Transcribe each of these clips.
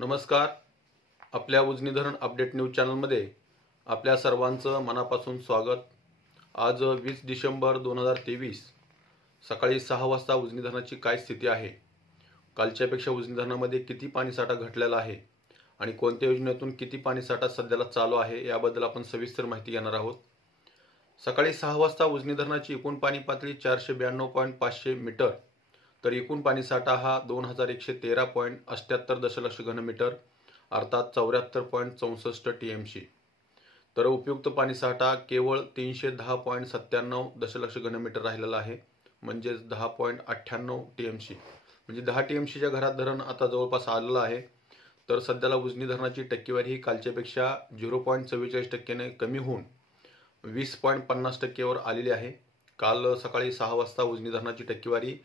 नमस्कार. आपल्या उजनी धरण अपडेट न्यूज चॅनलमध्ये आपल्या सर्वांचं मनापासून स्वागत. आज 20 डिसेंबर 2023 सकाळी 6 वाजता उजनी धरणाची काय स्थिती आहे, कालच्यापेक्षा उजनी धरणामध्ये किती पाणीसाठा घटलेला आहे आणि कोणत्या योजनेतून किती पाणीसाठा सध्याला चालू आहे याबद्दल आपण सविस्तर माहिती घेणार आहोत. सकाळी 6 वाजता उजनी धरणाची एकूण पाणी पातळी 492.500 मीटर, तर एकूण पाणीसाठा हा 2113.78 दशलक्ष घनमीटर अर्थात 74.64 टीएमसी. तर उपयुक्त पाणीसाठा केवळ 310.97 दशलक्ष घनमीटर राहिलेला आहे, म्हणजे 10.98 टीएमसी. म्हणजे 10 टीएमसीच्या घरात धरण आता जवळपास आलेलं आहे. तर सध्याला उजनी धरणाची टक्केवारी ही कालच्यापेक्षा 0.44% कमी होऊन 20.50% वर आलेली आहे. काल सकाळी 6 वाजता उजनी धरणाची टक्केवारी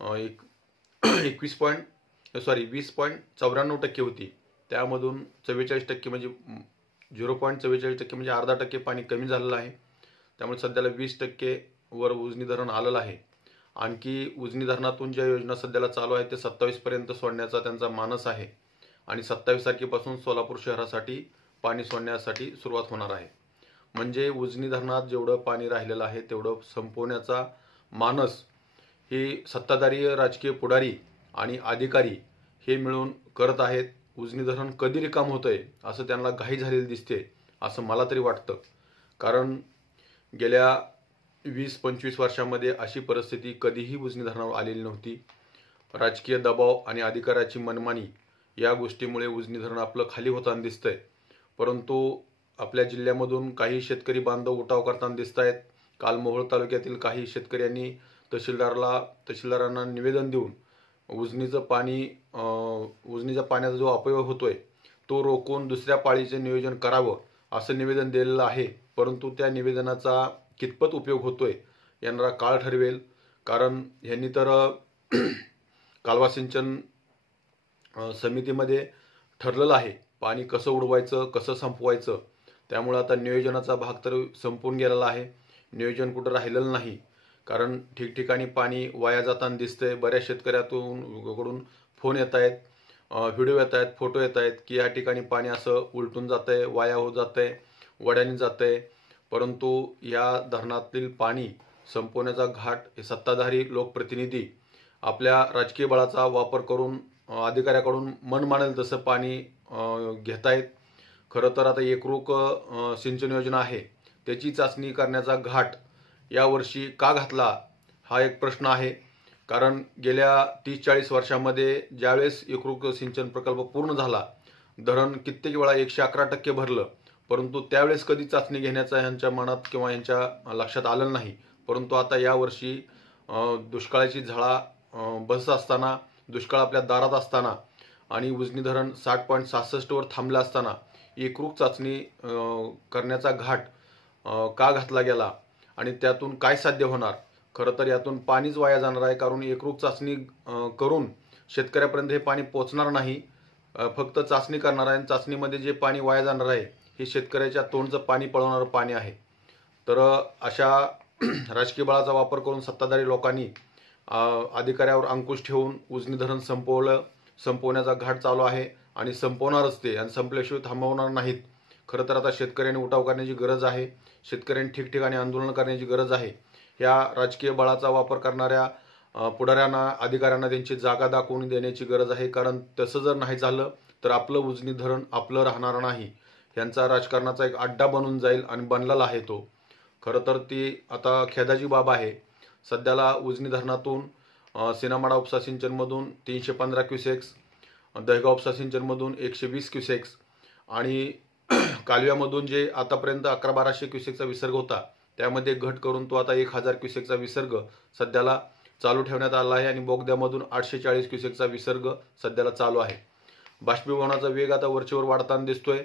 20.94% होती. त्यामधून 44% म्हणजे 0.44% म्हणजे अर्धा टक्के पाणी कमी झालेलं आहे. त्यामुळे सध्याला 20% वर उजनी धरण आलेलं आहे. आणखी उजनी धरणातून ज्या योजना सध्याला चालू आहेत ते 27 पर्यंत सोडण्याचा त्यांचा मानस आहे आणि 27 तारखेपासून सोलापूर शहरासाठी पाणी सोडण्यासाठी सुरुवात होणार आहे. म्हणजे उजनी धरणात जेवढं पाणी राहिलेलं आहे तेवढं संपवण्याचा मानस हे सत्ताधारी राजकीय पुढारी आणि अधिकारी हे मिळून करत आहेत. उजनी धरण कधी रिकाम होतंय असं त्यांना घाई झालेली दिसते असं मला तरी वाटतं. कारण गेल्या 20-25 वर्षांमध्ये अशी परिस्थिती कधीही उजनी धरणावर आलेली नव्हती. राजकीय दबाव आणि अधिकाऱ्याची मनमानी या गोष्टीमुळे उजनी धरण आपलं खाली होताना दिसतंय. परंतु आपल्या जिल्ह्यामधून काही शेतकरी बांधव उठाव करताना दिसत आहेत. काल मोहोळ तालुक्यातील काही शेतकऱ्यांनी तहसीलदारांना निवेदन देऊन उजनीचा पाण्याचा जो अपव्यय होतोय तो रोखून दुसऱ्या पाळीचे नियोजन करावं असं निवेदन दिलेलं आहे. परंतु त्या निवेदनाचा कितपत उपयोग होतोय यांना काळ ठरवेल. कारण यांनी तर कालवा सिंचन समितीमध्ये ठरलेलं आहे पाणी कसं उडवायचं, कसं संपवायचं. त्यामुळे आता नियोजनाचा भाग तर संपून गेलेला आहे, नियोजन कुठं राहिलेलं नाही. कारण ठिकठिकाणी पाणी वाया जाताना दिसतंय. बऱ्याच शेतकऱ्याकडून फोन येत आहेत, व्हिडिओ येत आहेत, फोटो येत आहेत की या ठिकाणी पाणी असं उलटून जातंय, वाया होत जातंय, वड्याने जातंय. परंतु या धरणातील पाणी संपवण्याचा घाट हे सत्ताधारी लोकप्रतिनिधी आपल्या राजकीय बळाचा वापर करून अधिकाऱ्याकडून मन मानेल तसं पाणी घेत आहेत. खरं तर आता एकरूप सिंचन योजना आहे त्याची चाचणी करण्याचा घाट यावर्षी का घातला हा एक प्रश्न आहे. कारण गेल्या 30-40 वर्षांमध्ये ज्यावेळेस एकरूप सिंचन प्रकल्प पूर्ण झाला धरण कित्येक वेळा 111% भरलं, परंतु त्यावेळेस कधी चाचणी घेण्याचा यांच्या मनात किंवा यांच्या लक्षात आलं नाही. परंतु आता यावर्षी दुष्काळाची झळा बसत असताना, दुष्काळ आपल्या दारात असताना आणि उजनी धरण 60.66 वर थांबलं असताना एकरूप चाचणी करण्याचा घाट का घातला गेला आणि त्यातून काय साध्य होणार. खरं तर यातून पाणीच वाया जाणार आहे. कारण एकरूप चाचणी करून शेतकऱ्यापर्यंत हे पाणी पोचणार नाही, फक्त चाचणी करणार आहे. चाचणीमध्ये जे पाणी वाया जाणार आहे हे शेतकऱ्याच्या तोंडचं पाणी पळवणारं पाणी आहे. तर अशा राजकीय बळाचा वापर करून सत्ताधारी लोकांनी अधिकाऱ्यावर अंकुश ठेवून उजनी धरण संपवण्याचा घाट चालू आहे आणि संपवणारच ते, आणि संपल्याशिवाय थांबवणार नाहीत. खरं तर आता शेतकऱ्यांनी उठाव करण्याची गरज आहे, शेतकऱ्यांनी ठिकठिकाणी आंदोलन करण्याची गरज आहे. या राजकीय बळाचा वापर करणाऱ्या पुढाऱ्यांना, अधिकाऱ्यांना त्यांची जागा दाखवून देण्याची गरज आहे. कारण तसं जर नाही झालं तर आपलं उजनी धरण आपलं राहणार नाही, यांचा राजकारणाचा एक अड्डा बनून जाईल आणि बनलेला आहे तो. खरं तर ती आता खेदाची बाब आहे. सध्याला उजनी धरणातून सिनामाडा उपसा सिंचनमधून 315 क्युसेक्स, दहेगाव उपसा सिंचनमधून 120 क्युसेक्स आणि कालव्यामधून जे आतापर्यंत 1100-1200 क्युसेकचा विसर्ग होता त्यामध्ये घट करून तो आता 1000 क्युसेकचा विसर्ग सध्याला चालू ठेवण्यात आला आहे आणि बोगद्यामधून 840 क्युसेकचा विसर्ग सध्याला चालू आहे. बाष्पीभवनाचा वेग आता वरचेवर वाढताना दिसतोय.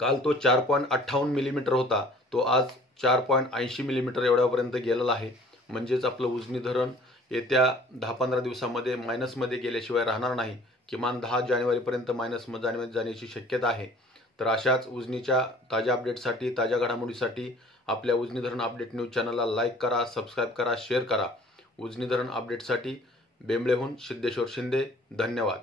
काल तो 4.58 मिलीमीटर होता, तो आज 4.80 मिलीमीटर एवढ्यापर्यंत गेलेला आहे. म्हणजेच आपलं उजनी धरण येत्या 10-15 दिवसामध्ये मायनसमध्ये गेल्याशिवाय राहणार नाही. किमान 10 जानेवारीपर्यंत मायनसमध्ये जाण्याची शक्यता आहे. तर अशाच उजनीच्या ताज्या अपडेटसाठी, ताज्या घडामोडीसाठी आपल्या उजनी धरण अपडेट न्यूज चॅनलला लाईक करा, सबस्क्राईब करा, शेअर करा. उजनी धरण अपडेटसाठी बेंबळेहून सिद्धेश्वर शिंदे. धन्यवाद.